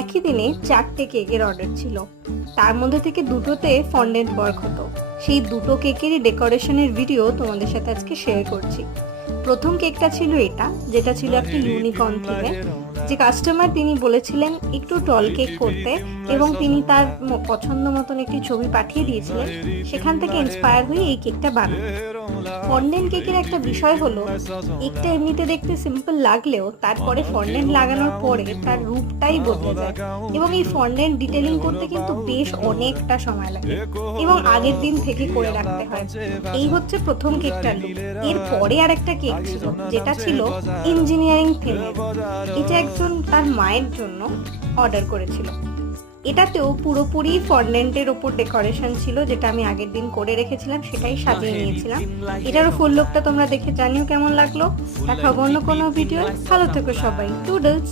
একই দিনে 4টে কেকের অর্ডার ছিল। তার মধ্যে থেকে দুটোতে ফন্ডেন্ট ওয়ার্ক হতো। সেই দুটো কেকেরই ডেকোরেশনের ভিডিও তোমাদের সাথে আজকে শেয়ার করছি। প্রথম কেকটা ছিল এটা, যেটা ছিল একটা ইউনিকর্ন থিমে। যে কাস্টমার তিনি বলেছিলেন একটু টল কেক করতে এবং তিনি তার পছন্দ মতন একটি ছবি পাঠিয়ে দিয়েছিলেন, সেখান থেকে ইন্সপায়ার হয়ে এই কেকটা বানান। ফন্ডেন্ট কেকের একটা বিষয় হলো, কেকটা এমনিতে দেখতে সিম্পল লাগলেও তারপরে ফন্ডেন্ট লাগানোর পরে তার রূপটাই বদলে যায় এবং এই ফন্ডেন্ট ডিটেলিং করতে কিন্তু বেশ অনেকটা সময় লাগে এবং আগের দিন থেকে করে রাখতে হয়। এই হচ্ছে প্রথম কেকটার লুক। এর পরে আর একটা কেক ছিল, যেটা ছিল ইঞ্জিনিয়ারিং থিমের। এটা একজন তার মায়ের জন্য অর্ডার করেছিল। এটাতেও পুরোপুরি ফন্ডেন্টের ওপর ডেকোরেশন ছিল, যেটা আমি আগের দিন করে রেখেছিলাম, সেটাই সাজিয়ে নিয়েছিলাম। এটারও ফুল লুকটা তোমরা দেখে জানিও কেমন লাগলো। দেখা হবে অন্য কোনো ভিডিও। ভালো থেকো সবাই। টুডলস।